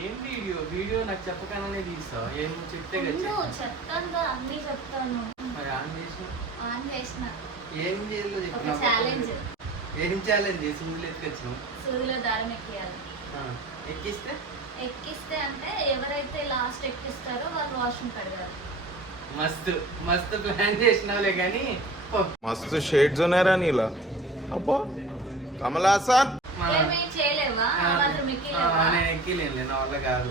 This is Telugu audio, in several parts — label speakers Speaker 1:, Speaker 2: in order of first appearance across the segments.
Speaker 1: ఏం వీడియో? వీడియో నాకు చెప్పకనే తీస్తావు ఏం చెప్తే
Speaker 2: చెప్తాను కదా అన్నీ చెప్తాను.
Speaker 1: మరి ఆన్ చేసిన?
Speaker 2: ఆన్ చేసిన.
Speaker 1: ఏం చేయాలో చెప్పిన
Speaker 2: ఛాలెంజ్
Speaker 1: ఏం ఛాలెంజ్ సూదిలో ఎత్తుకొచ్చినావు.
Speaker 2: సూదిలో దారం ఎక్కియాలి.
Speaker 1: ఎక్కిస్తే?
Speaker 2: ఎక్కిస్తే అంటే ఎవరైతే లాస్ట్ ఎక్కిస్తారో వాళ్ళు వాష్రూమ్ కడగాలి.
Speaker 1: మస్తు మస్తు ప్లాన్ చేసినావులే కానీ
Speaker 3: మస్తు షేడ్స్ ఉన్నారా నీలా. అబ్బో
Speaker 2: కమలాసన్ చేయలేవా?
Speaker 1: నేను ఎక్కిలేను నా వల్ల కాదు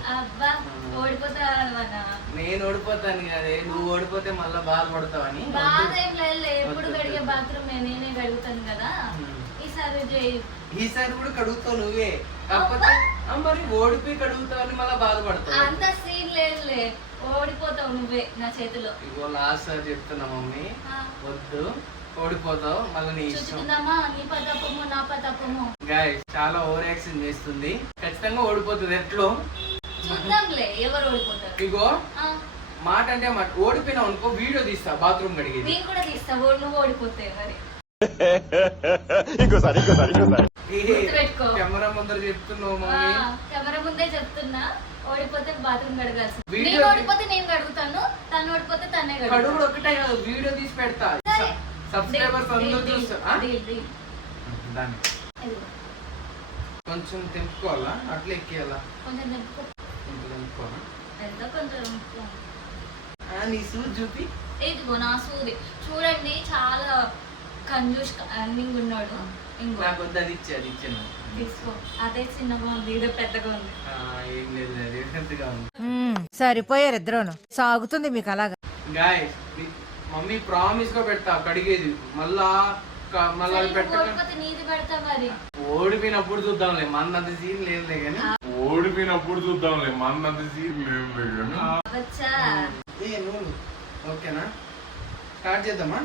Speaker 1: నేను ఓడిపోతాను కదే నువ్వు ఓడిపోతే మళ్ళీ బాధపడతావని
Speaker 2: బాధ ఏం లేదు ఎప్పుడు
Speaker 1: వద్దు.
Speaker 2: బాత్రూమ్ నేనే గడుగుతాను కదా. ఈసారి
Speaker 1: ఈసారి కూడా కడుగుతావు నువ్వే. కాకపోతే మరి ఓడిపోయి కడుగుతావు అని మళ్ళీ బాధపడతావు
Speaker 2: అంత సీన్ లేదులే ఓడిపోతావు నువ్వే నా చేతిలో.
Speaker 1: ఇగో లాస్ట్ సార్ చెప్తున్నా మమ్మీ. వద్దు. ఓడిపోతావు మళ్ళీ నీ ఇష్టం.
Speaker 2: చూసుకుందామా? నీ పతప్పము నా పతప్పము
Speaker 1: గాయ చాలా ఓవర్ యాక్షన్ చేస్తుంది. ఖచ్చితంగా ఓడిపోతుంది ఎట్లో?
Speaker 2: చూద్దాంలే ఎవరు ఓడిపోతారు?
Speaker 1: ఇగో
Speaker 2: ఆ,
Speaker 1: మాట అంటే మాట. ఓడిపోయినావు అనుకో వీడియో తీస్తా బాత్రూమ్ కడిగేది.
Speaker 2: నేను కూడా తీస్తా ఓ- నువ్వు ఓడిపోతే మరి.
Speaker 3: ఇంకోసారి ఇంకోసారి ఇంకోసారి.
Speaker 2: గుర్తుపెట్టుకో.
Speaker 1: కెమెరా ముందర చెప్తున్నావు
Speaker 2: ఆ,
Speaker 1: మమ్మీ.
Speaker 2: కెమెరా ముందే చెప్తున్నా ఓడిపోతే బాత్రూమ్ కడగాల్సింది.
Speaker 1: వీడియో
Speaker 2: నేను ఓడిపోతే నేను కడుగుతాను తను ఓడిపోతే తనే
Speaker 1: కడుగుడు ఒకటే కాదు వీడియో తీసి పెడతా.
Speaker 2: సరే.
Speaker 1: సబ్స్క్రైబర్స్ అందరూ చూస్తారు. దాన్ని. కొంచెం తెంపుకోవాలా? అట్లా ఎక్కియాలా?
Speaker 2: కొంచెం
Speaker 1: తెంపుకోవాలా?
Speaker 2: ఎంత కొంచెం
Speaker 1: నీ చూపి.
Speaker 2: ఇదిగో నా సూది. చూడండి చాలా కంజూస్ అన్నింగ్ ఉన్నాడు. ఇంకో.
Speaker 1: నాకు వద్దు అది ఇచ్చే అది ఇచ్చాను
Speaker 2: తీసుకో. అదే చిన్నగా ఉంది ఇదే పెద్దగా ఉంది.
Speaker 1: ఏం లేదు అది ఎంతగా ఉంది.
Speaker 4: సరిపోయారు ఇద్దరును. సాగుతుంది మీకు అలాగా.
Speaker 1: గాయ మమ్మీ ప్రామిస్గా పెడతా కడిగేది. మళ్ళా మళ్ళా ఓడిపోయినప్పుడు చూద్దాంలే మన అంత సీన్ లేదులే కానీ.
Speaker 3: ఓడిపోయినప్పుడు చూద్దాంలే మన్నంత సీన్ లేదు కానీ.
Speaker 1: నువ్వు. ఓకేనా? స్టార్ట్ చేద్దామా?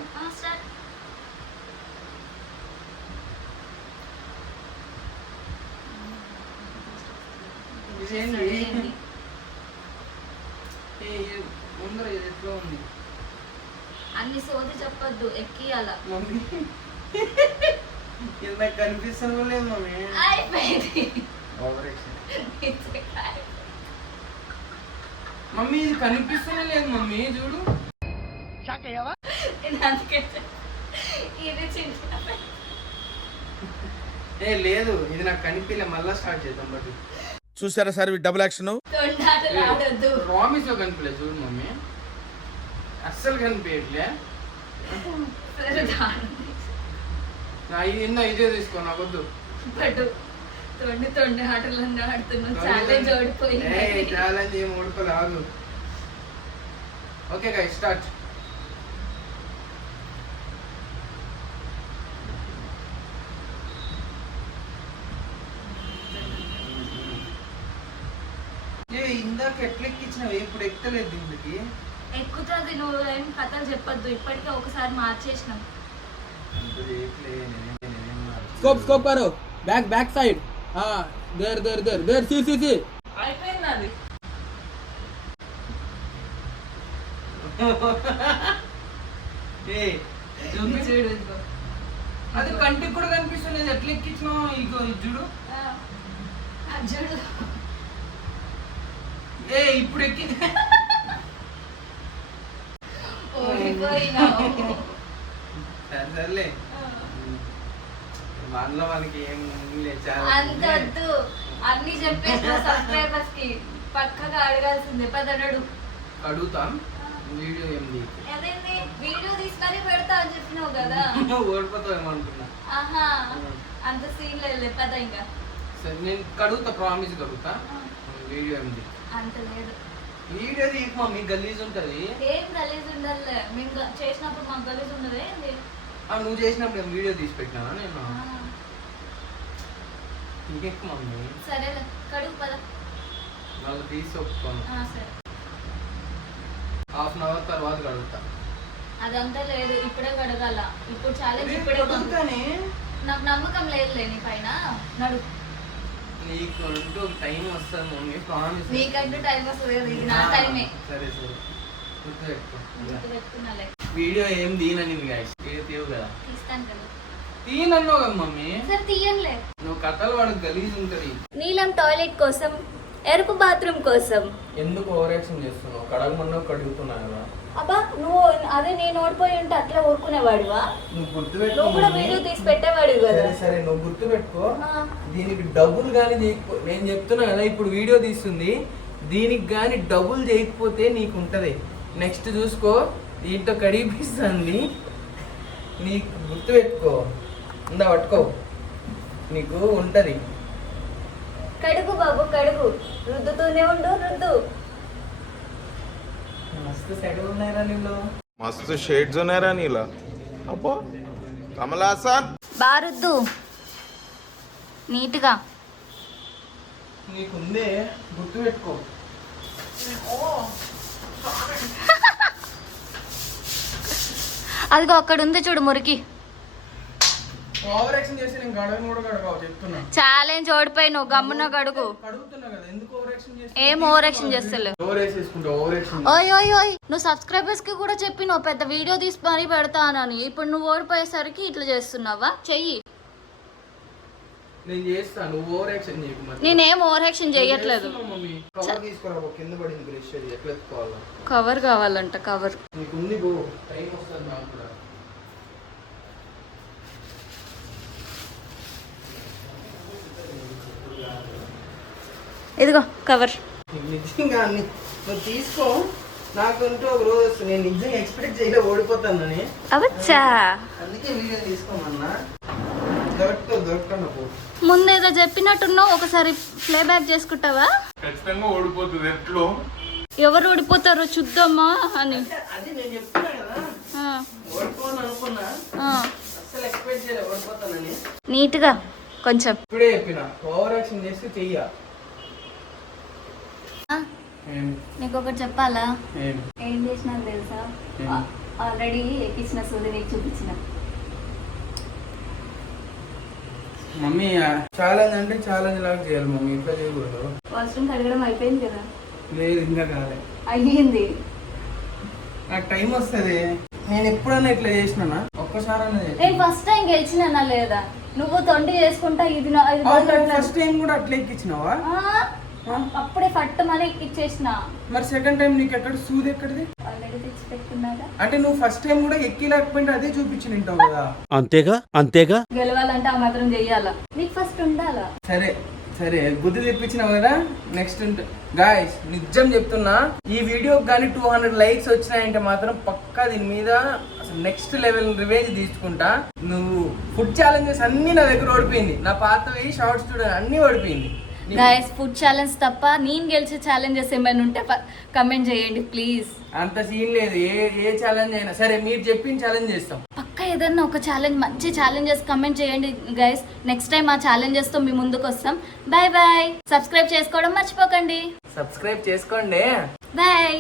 Speaker 1: ముందర ఎట్లా ఉంది?
Speaker 2: అన్ని సోది చెప్పొద్దు ఎక్కియాల
Speaker 1: మమ్మీ ఇందాక కనిపిస్తాను లేదు మమ్మీ.
Speaker 2: అయిపోయింది.
Speaker 1: మమ్మీ ఇది కనిపిస్తూనే లేదు మమ్మీ చూడు. ఏ లేదు ఇది నాకు కనిపించలే మళ్ళా స్టార్ట్ చేద్దాం బట్
Speaker 3: చూసారా సార్ డబుల్ యాక్షన్
Speaker 1: ప్రామిస్లో కనిపించలేదు చూడు మమ్మీ. అస్సలు కనిపించట్లే.
Speaker 2: సరే దాని
Speaker 1: నా ఇది తీసుకో నాకు వద్దు
Speaker 2: పట్టు. తొండి తొండి ఆటలన్నీ ఆడుతున్నావు. ఛాలెంజ్ ఓడిపోయింది
Speaker 1: ఛాలెంజ్ ఏం ఓడిపోలే ఆగు ఓకే గై స్టార్ట్ ఏ ఇందాక ఎట్లా ఎక్కించినావు ఇప్పుడు ఎక్కలేదు దీనికి.
Speaker 2: ఎక్కుతుంది నువ్వు ఏం కథలు చెప్పొద్దు. ఇప్పటికే ఒకసారి మార్చేసినాం.
Speaker 5: స్కోప్ స్కోప్ కరో. బ్యాక్ బ్యాక్ సైడ్ ఆ there there there there C C C
Speaker 2: అయిపోయింది అది
Speaker 1: కంటి కంటికి కూడా కనిపిస్తుంది ఎట్లా ఎక్కించినా ఇగో జుడు చూడు. ఏ ఇప్పుడు
Speaker 2: ఎక్కింది
Speaker 1: సరే సర్లే. మనలో మనకి ఏం లేదు చాలా
Speaker 2: అంత వద్దు అన్ని చెప్పేసిన సబ్స్క్రైబర్స్కి పక్కగా అడగాల్సిందే. పదనడు
Speaker 1: అడుగుతాం. వీడియో ఏంది
Speaker 2: అదేంటి వీడియో తీసుకొని పెడతా అని చెప్పినావు కదా.
Speaker 1: ఓడిపోతావేమో అనుకున్నా
Speaker 2: ఆహా అంత సీన్ లేదు పద ఇంకా.
Speaker 1: సరే నేను కడుగుతా ప్రామిస్ కడుగుతా. వీడియో ఏంది
Speaker 2: అంత లేదు.
Speaker 1: వీడియో తీయకు మమ్మీ గలీజ్ ఉంటది.
Speaker 2: ఏం గలీజ్ ఉండాలి మేము చేసినప్పుడు మాకు గలీజ్ ఉండదు ఏంది?
Speaker 1: ఆ, నువ్వు చేసినప్పుడు ఏం వీడియో తీసి పెట్టినా నేను
Speaker 2: ఆ,
Speaker 1: ఇంకెక్కు మమ్మీ
Speaker 2: సరేలే కడుగు పద.
Speaker 1: మళ్ళీ తీసి ఒప్పుకోను.
Speaker 2: సరే.
Speaker 1: హాఫ్ అన్ అవర్ తర్వాత కడుగుతా.
Speaker 2: అదంతా లేదు ఇప్పుడే కడగాల. ఇప్పుడు ఛాలెంజ్
Speaker 1: నేను
Speaker 2: ఇప్పుడే నాకు నమ్మకం లేదులే నీ పైన. నడు.
Speaker 1: నీకు అంటూ ఒక టైం వస్తుంది మమ్మీ ప్రామిస్
Speaker 2: నీకంటూ టైం వస్తుంది కదా, ఇది నా టైమే.
Speaker 1: సరే సరే. గుర్తుపెట్టుకో.
Speaker 2: గుర్తు పెట్టుకున్నాలే
Speaker 1: వీడియో ఏం తీయనని గాయస్ ఏ తీయవు కదా.
Speaker 2: తీస్తాను కదా.
Speaker 1: తీయనన్నావు కదా మమ్మీ.
Speaker 2: సరే తీయంలే
Speaker 1: నువ్వు కథలు వాడికి గలీజ్ ఉంటది
Speaker 2: నీలం టాయిలెట్ కోసం ఎరుపు బాత్రూమ్ కోసం.
Speaker 1: ఎందుకు ఓవర్ యాక్షన్ చేస్తున్నావు? కడగమన్నావు కడుగుతున్నా కదా.
Speaker 2: అబ్బా నువ్వు అదే నేను ఓడిపోయి ఉంటే అట్లా ఊరుకునేవాడివా?
Speaker 1: నువ్వు గుర్తు
Speaker 2: నువ్వు కూడా వీడియో తీసి పెట్టేవాడివి కదా.
Speaker 1: సరే సరే నువ్వు గుర్తు పెట్టుకో.
Speaker 2: ఆ.
Speaker 1: దీనికి డబ్బులు కానీ నేను చెప్తున్నా కదా ఇప్పుడు వీడియో తీస్తుంది. దీనికి కానీ డబ్బులు చేయకపోతే నీకు ఉంటది నెక్స్ట్ చూసుకో దీంట్లో కడిగిపిస్తుంది. నీకు గుర్తు పెట్టుకో. ఇందా పట్టుకో. నీకు ఉంటది.
Speaker 2: కడుగు బాబు కడుగు. రుద్దుతూనే ఉండు రుద్దు.
Speaker 1: మస్తు షేడ్స్ ఉన్నాయరా
Speaker 3: నీలా. అబ్బో
Speaker 2: కమలాసన్ బారుద్దు నీట్గా.
Speaker 1: నీకుందే గుర్తు పెట్టుకో.
Speaker 2: అదిగో అక్కడ ఉంది చూడు మురికి.
Speaker 1: ఓవర్ యాక్షన్ చేసి నేను గడవని కూడా గడవవు చెప్తున్నా.
Speaker 2: ఛాలెంజ్ ఓడిపోయి నువ్వు గమ్మున కడుగు
Speaker 1: కడుగుతున్నా కదా ఎందుకు ఓవర్ యాక్షన్ చేసి
Speaker 2: ఏం ఓవర్ యాక్షన్ చేస్తలేవు.
Speaker 1: ఓవర్ వేసేసుకుంటా ఓవర్ యాక్షన్
Speaker 2: ఓయ్ ఓయ్ ఓయ్ నువ్వు సబ్స్క్రైబర్స్కి కూడా చెప్పి నువ్వు పెద్ద వీడియో తీసి మరీ పెడతానని. ఇప్పుడు నువ్వు ఓడిపోయేసరికి ఇట్లా చేస్తున్నావా? చెయ్యి.
Speaker 1: నేను చేస్తాను నువ్వు ఓవర్ యాక్షన్ చేయకు మరి
Speaker 2: నేనేం ఓవర్ యాక్షన్ చేయట్లేదు
Speaker 1: చేస్తున్నావు మమ్మీ. కవర్ తీసుకురా పో, కింద పడింది బ్రష్ అది ఎట్లా ఎత్తుకోవాలా
Speaker 2: కవర్ కావాలంట కవర్.
Speaker 1: నీకు ఉంది బో టైం వస్తుంది నాకు కూడా.
Speaker 2: ఇదిగో కవర్
Speaker 1: నీకు నిజంగా ని- నువ్వు తీసుకో. నాకంటూ ఒక రోజు వస్తుంది. నేను నిజంగా ఎక్స్పెక్ట్ చేయలే ఓడిపోతానని.
Speaker 2: అవచ్చా
Speaker 1: అందుకే వీడియో తీసుకోమన్నా. దొరకదు దొరకకుండా పో.
Speaker 2: ముందేదో చెప్పినట్టున్నావు ఒకసారి ప్లే బ్యాక్ చేసుకుంటావా?
Speaker 3: ఖచ్చితంగా ఓడిపోతుంది. ఎట్లో?
Speaker 2: ఎవరు ఓడిపోతారో చూద్దామా అని.
Speaker 1: అది నేను చెప్తున్నా కదా.
Speaker 2: ఆ,
Speaker 1: ఓడిపోను అనుకున్నా.
Speaker 2: ఆ.
Speaker 1: అసలు ఎక్స్పెక్ట్ చేయలే ఓడిపోతానని.
Speaker 2: నీట్గా కొంచెం.
Speaker 1: ఇప్పుడే చెప్పిన. ఓవర్ యాక్షన్ చేస్తే చెయ్య.
Speaker 2: ఆ, నీకు ఒకటి చెప్పాలా?
Speaker 1: ఏం?
Speaker 2: చేసినా తెలుసా? ఆల్రెడీ ఎక్కించిన సూది నీకు చూపించిన.
Speaker 1: మమ్మీ ఛాలెంజ్ అంటే ఛాలెంజ్ లాగా చేయాలి మమ్మీ ఇట్లా చేయకూడదు?
Speaker 2: వాష్రూమ్ కడగడం అయిపోయింది కదా.
Speaker 1: లేదు ఇంకా కాలే.
Speaker 2: అయ్యింది.
Speaker 1: నాకు టైం వస్తుంది. నేను ఎప్పుడన్నా ఇట్లా చేసినానా? ఒక్కసారన్నా
Speaker 2: నేను ఫస్ట్ టైం గెలిచినా లేదా? నువ్వు తొండి చేసుకుంటా ఇది.
Speaker 1: ఫస్ట్ టైం కూడా అట్లా ఎక్కించినావా?
Speaker 2: అప్పుడే పట్టు మనీ ఇచ్చేసిన
Speaker 1: మరి సెకండ్ టైం నీకు ఎక్కడ సూది ఎక్కడిది? అంటే నువ్వు ఫస్ట్ టైం కూడా ఎక్కి లేకపోయింటే అదే చూపించి తింటావు కదా?
Speaker 6: అంతేగా? అంతేగా?
Speaker 2: గెలవాలంటే ఆ మాత్రం చెయ్యాలా. నీకు ఫస్ట్ ఉండాలా?
Speaker 1: సరే సరే బుద్ధి తెప్పించినావు కదా? నెక్స్ట్ గాయస్ నిజం చెప్తున్నా ఈ వీడియోకి కానీ టూ హండ్రెడ్ లైక్స్ వచ్చినాయంటే మాత్రం పక్కా దీని మీద అసలు నెక్స్ట్ లెవెల్ రివేంజ్ తీసుకుంటా. నువ్వు ఫుడ్ ఛాలెంజెస్ అన్ని నా దగ్గర ఓడిపోయింది. నా పాతవి షార్ట్స్ చూడ అన్ని ఓడిపోయింది.
Speaker 2: గాయస్ ఫుడ్ ఛాలెంజ్ తప్ప నేను గెలిచే ఛాలెంజెస్ ఏమైనా ఉంటే కమెంట్ చేయండి ప్లీజ్
Speaker 1: అంత సీన్ లేదు. ఏ ఏ ఛాలెంజ్ అయినా సరే మీరు చెప్పిన ఛాలెంజ్ చేస్తాం.
Speaker 2: పక్క ఏదన్నా ఒక ఛాలెంజ్ మంచి ఛాలెంజెస్ కమెంట్ చేయండి గైస్ నెక్స్ట్ టైం ఆ challenges తో మీ ముందుకు వస్తాం. బాయ్ బాయ్ సబ్స్క్రైబ్ చేసుకోవడం మర్చిపోకండి.
Speaker 1: సబ్స్క్రైబ్ చేసుకోండి.
Speaker 2: బాయ్